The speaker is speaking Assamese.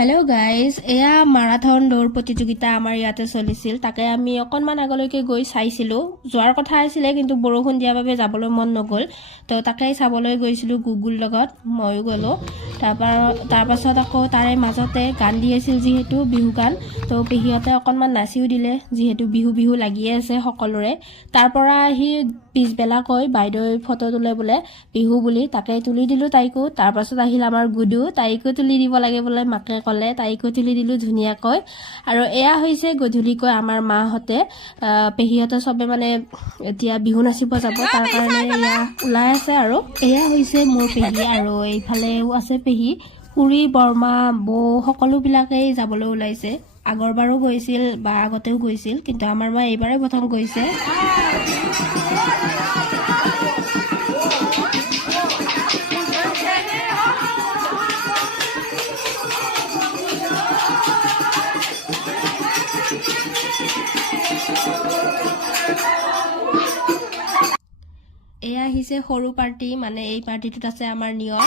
হেল্ল' গাইজ, এয়া মাৰাথন দৌৰ প্ৰতিযোগিতা আমাৰ ইয়াতে চলিছিল। তাকে আমি অকণমান আগলৈকে গৈ চাইছিলোঁ। যোৱাৰ কথা আছিলে, কিন্তু বৰষুণ দিয়াৰ বাবে যাবলৈ মন নগ'ল। তো তাকেই চাবলৈ গৈছিলোঁ গুগুল লগত, ময়ো গ'লোঁ। তাৰপাছত আকৌ তাৰে মাজতে গান দি আছিল, যিহেতু বিহু গান। তো পেহীহঁতে অকণমান নাচিও দিলে, যিহেতু বিহু বিহু লাগিয়ে আছে সকলোৰে। তাৰ পৰা আহি পিছবেলাকৈ বাইদেৱে ফটো তোলে বোলে বিহু বুলি, তাকে তুলি দিলোঁ তাইকো। তাৰপাছত আহিল আমাৰ গুডু, তাইকো তুলি দিব লাগে বোলে, মাকে ক'লে। তাইকো তুলি দিলোঁ ধুনীয়াকৈ। আৰু এয়া হৈছে গধূলিকৈ আমাৰ মাহঁতে, পেহীহঁতে চবে মানে এতিয়া বিহু নাচিব যাব, তাৰ কাৰণে এয়া ওলাই আছে। আৰু এয়া হৈছে মোৰ পেহী, আৰু এইফালেও আছে পেহী, খুৰী, বৰমা, বৌ সকলোবিলাকেই যাবলৈ ওলাইছে। আগৰবাৰো গৈছিল বা আগতেও গৈছিল, কিন্তু আমাৰ মা এইবাৰে প্ৰথম গৈছে। এয়া আহিছে সৰু পাৰ্টি, মানে এই পাৰ্টিটোত আছে আমাৰ নিয়ৰ।